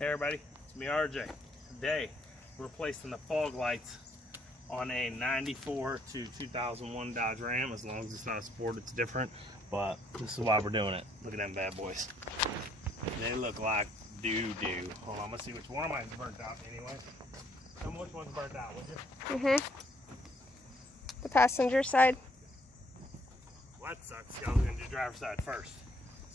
Hey everybody, it's me RJ. Today, we're replacing the fog lights on a 94 to 2001 Dodge Ram. As long as it's not a Sport, it's different. But this is why we're doing it. Look at them bad boys. They look like doo-doo. Hold on, let's see which one of mine's burnt out anyway. Tell me which one's burnt out, would you? The passenger side. Well, that sucks. Y'all gonna do driver's side first.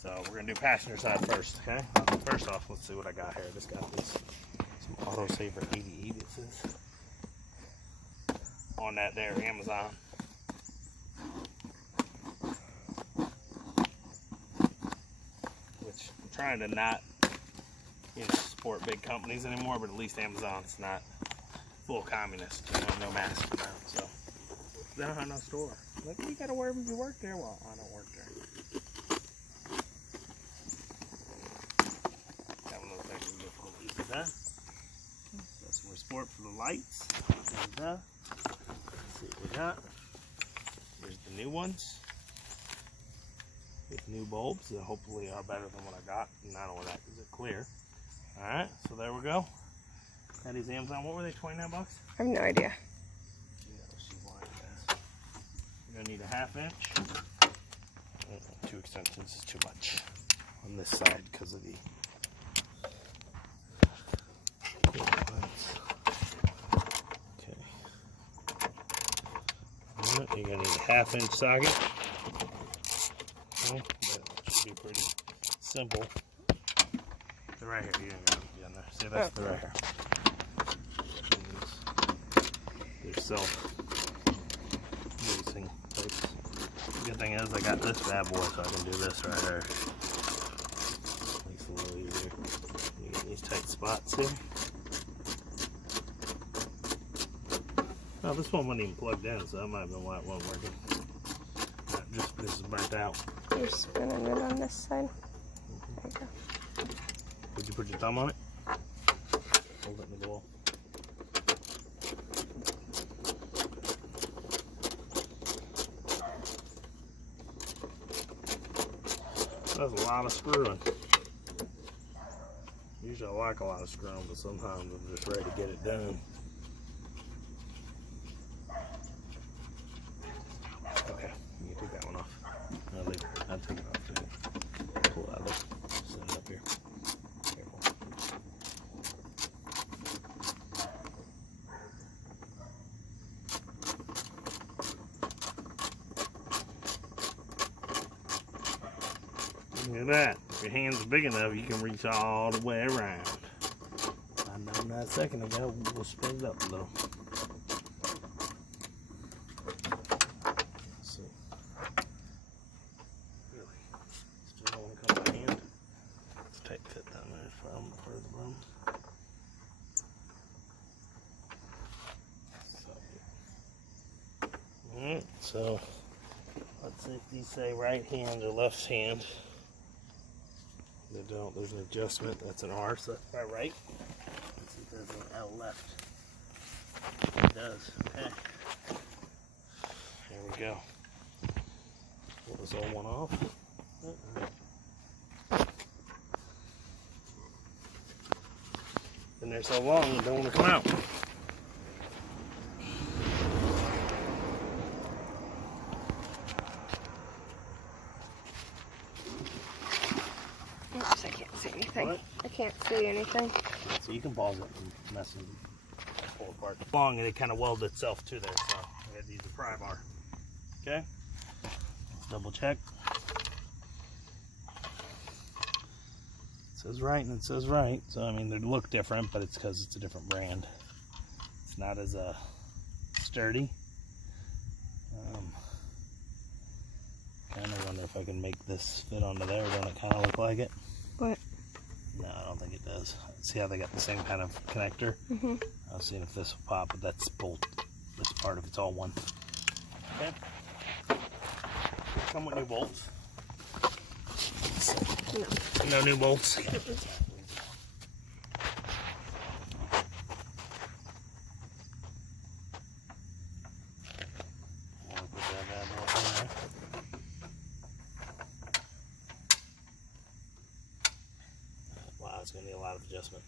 So we're gonna do passenger side first, okay? First off, let's see what I got here. I just got this, some Autosaver 88, it says. On that there, Amazon. Which I'm trying to not, support big companies anymore, but at least Amazon's not full communist, no mask around, so. They don't have no store. Like, you gotta wear them if you work there. Well, I don't work there. Got one of those things we get for the leases, huh? That's more sport for the lights. And, let's see what we got. Here's the new ones. With new bulbs that hopefully are better than what I got. Not only that, because they're clear. Alright, so there we go. Got these Amazon. What were they, 29 bucks? I have no idea. You're gonna need a 1/2 inch. 2 extensions is too much on this side because of the okay. Alright, you're gonna need a 1/2 inch socket. Okay, that should be pretty simple. They're right here. You ain't gotta be in there. See, that's the right here. They're self-releasing plates. The good thing is I got this bad boy, so I can do this right here. Makes it a little easier. You get these tight spots here. Oh, this one wasn't even plugged in, so that might have been why it wasn't working. Not just because it's burnt out. You're spinning it on this side. There you go. Did you put your thumb on it? Hold it in the wall. That's a lot of screwing. Usually I like a lot of screwing, but sometimes I'm just ready to get it done. Okay, you can take that one off. I'll leave it. I'll take it off too. Pull that up. Set it up here. Careful. Look at that. If your hand's big enough, you can reach all the way around. I know that a second ago, we'll spin it up a little. Let's see. Really? Still don't want to come by hand? It's tight fit down there from part of the room. Alright, so let's see if these say right hand or left hand. They don't. There's an adjustment. That's an R, so that's my right. Let's see if there's an L left. It does. Okay. There we go. Pull this old one off. Been there so long, it don't want to come out. Oops, I can't see anything. What? I can't see anything. So you can pause it and mess and pull it apart. Long and it kind of welded itself to there, so I had to use a pry bar. Okay? Let's double check. It says right and it says right. So I mean they look different, but it's because it's a different brand. It's not as sturdy. Kind of wonder if I can make this fit onto there. Don't it kind of look like it? What? No, I don't think it does. See how they got the same kind of connector? I was seeing if this will pop, but that's bolt. This part of it's all one. Okay. Come with new bolts. No. No new bolts. one's gonna need a lot of adjustment.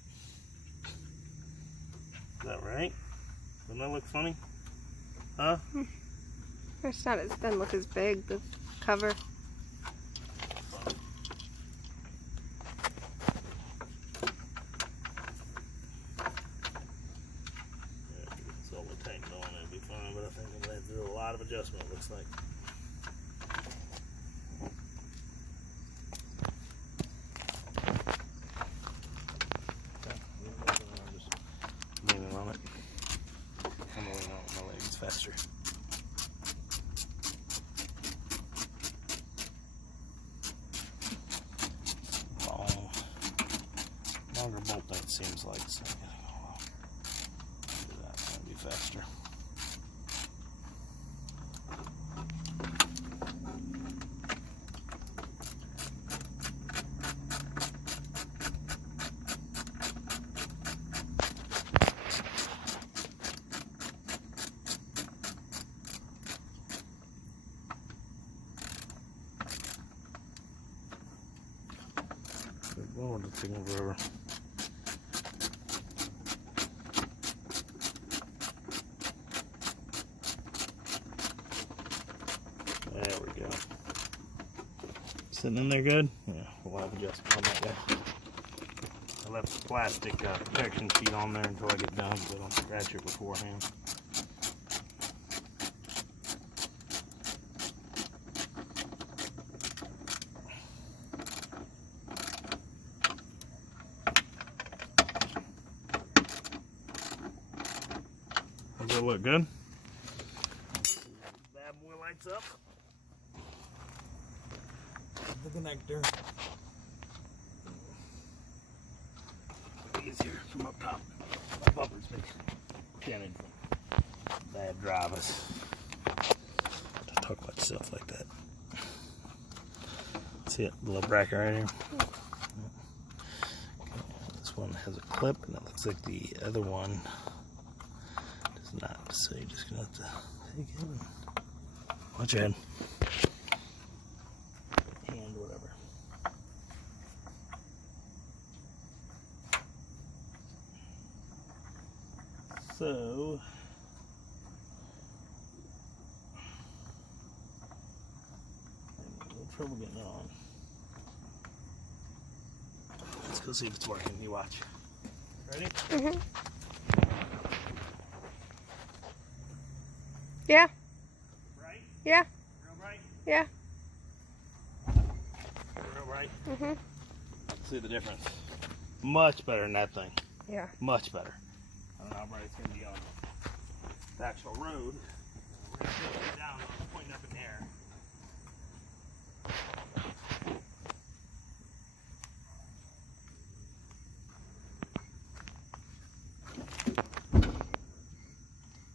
Is that right? Doesn't that look funny? Huh? It's not. It doesn't look as big. The cover. It's all tightened on. It'd be fine, but I think I'm gonna do a lot of adjustment. It looks like. Leaning on it. I'm gonna lean on it. My legs faster. Longer bolt that seems like, so I'm getting all out. Do that, it's gonna be faster. Good Lord, it's taking forever. There we go. Sitting in there good? Yeah, we'll have adjustment on that guy. I left the plastic protection sheet on there until I get done, so I don't scratch it beforehand. Does it look good? Bad boy lights up. The connector. Easier from up top. My bumper's been dented from bad drivers. Don't talk about yourself like that. See it? The little bracket right here. This one has a clip, and it looks like the other one does not. So you're just gonna have to take it and watch your head. Hand, whatever. So I'm having a little trouble getting it on. Let's go see if it's working. You watch. Ready? Mhm. Yeah. Right? Yeah. Real bright? Yeah. Real bright? Mhm. See the difference. Much better than that thing. Yeah. Much better. I don't know how bright it's going to be on the actual road. We're going to put it down, pointing up in the air.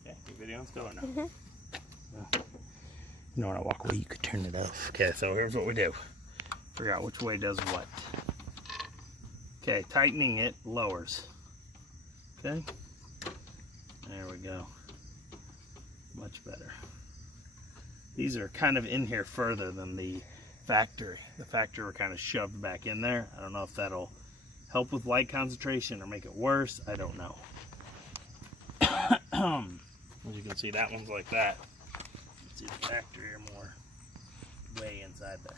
Okay, your video's going now. Mhm. You know, when I walk away, you could turn it off. Okay, so here's what we do. Figure out which way does what. Okay, tightening it lowers. Okay, there we go. Much better. These are kind of in here further than the factory. The factory were kind of shoved back in there. I don't know if that'll help with light concentration or make it worse. I don't know. As you can see, that one's like that. You can see the factory are more way inside there.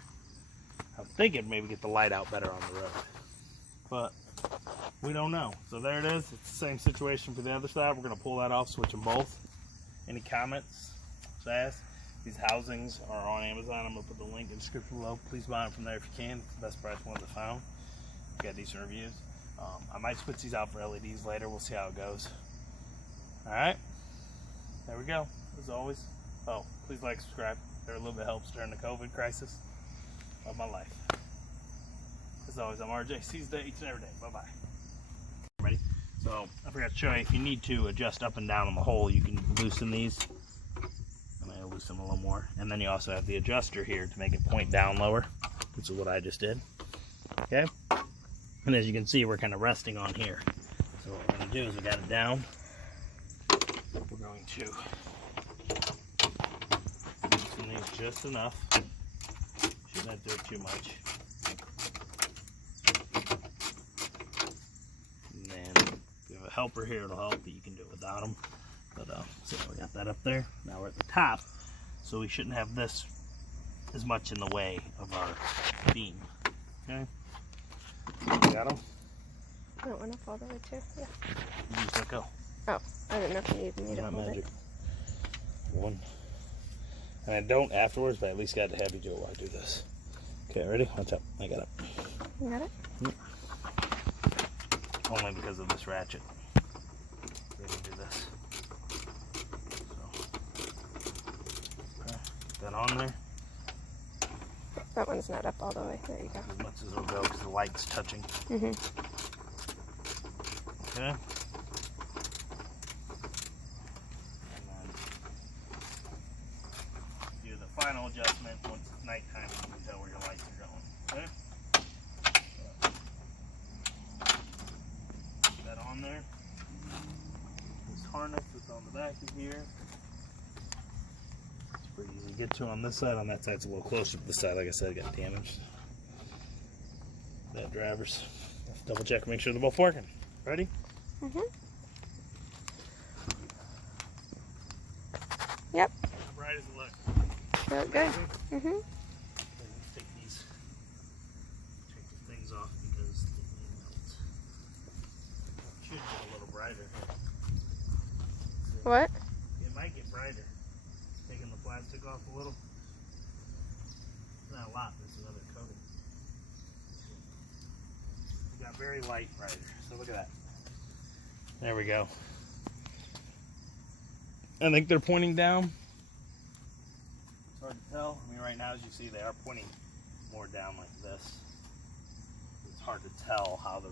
I'm thinking maybe get the light out better on the road, but we don't know. So there it is. It's the same situation for the other side. We're going to pull that off, switch them both. Any comments? Just ask. These housings are on Amazon. I'm going to put the link in the description below. Please buy them from there if you can. It's the best price ones I found. Got decent reviews. I might switch these out for LEDs later. We'll see how it goes. Alright. There we go. As always. Oh, please like, subscribe. Every little bit helps during the COVID crisis of my life. As always, I'm RJ. See you each and every day. Bye-bye. Ready? So, I forgot to show you, if you need to adjust up and down on the hole, you can loosen these. I'm going to loosen them a little more. And then you also have the adjuster here to make it point down lower, which is what I just did. Okay? And as you can see, we're kind of resting on here. So what we're going to do is we got it down. We're going to loosen these just enough. Shouldn't have to do it too much. helper here, it'll help, but you can do it without them. But so we got that up there. Now we're at the top, so we shouldn't have this as much in the way of our beam. Okay, you got them? I don't want to fall the way too. Yeah. You just let go. Oh, I didn't know if you needed me to Not hold magic. it. One. And I don't afterwards, but I at least got to have you do it while I do this. Okay, ready? Watch out. I got it. You got it? Only because of this ratchet. We can do this. So, okay, get that on there That one's not up all the way. There you go. as much as it'll go because the light's touching. Mm-hmm. Okay. And then do the final adjustment once it's nighttime and you can tell where your lights are going. Okay? Put that on there. This harness is on the back of here. It's pretty easy to get to on this side. On that side, it's a little closer to the side. Like I said, it got damaged. That drivers. Let's double check, make sure they're both working. Ready? Mm-hmm. Yep. How bright does it look? They look good. Mm-hmm. Okay, let's take these things off because they may melt. It should get a little brighter. What? It might get brighter. Taking the plastic off a little. Not a lot, there's another coating. We got very light brighter, so look at that. There we go. I think they're pointing down. It's hard to tell. I mean, right now, as you see, they are pointing more down like this. It's hard to tell how they're